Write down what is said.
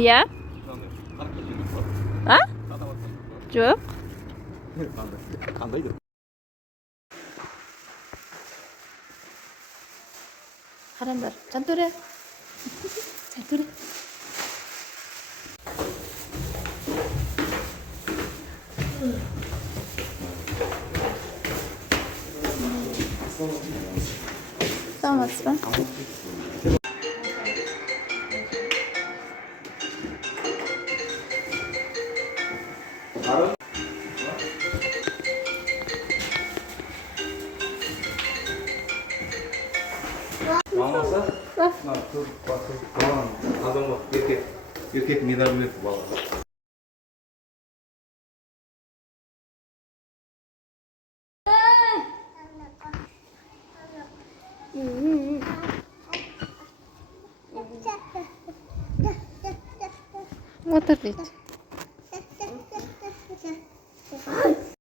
Iya? А? Жоқ. Қандай деп? Қараңдар, Жантөре. Жантөре. Саламатсыз ба? Мамасы? Қыз баланы адамға еркек медаль берді балаға. Отыр дейді.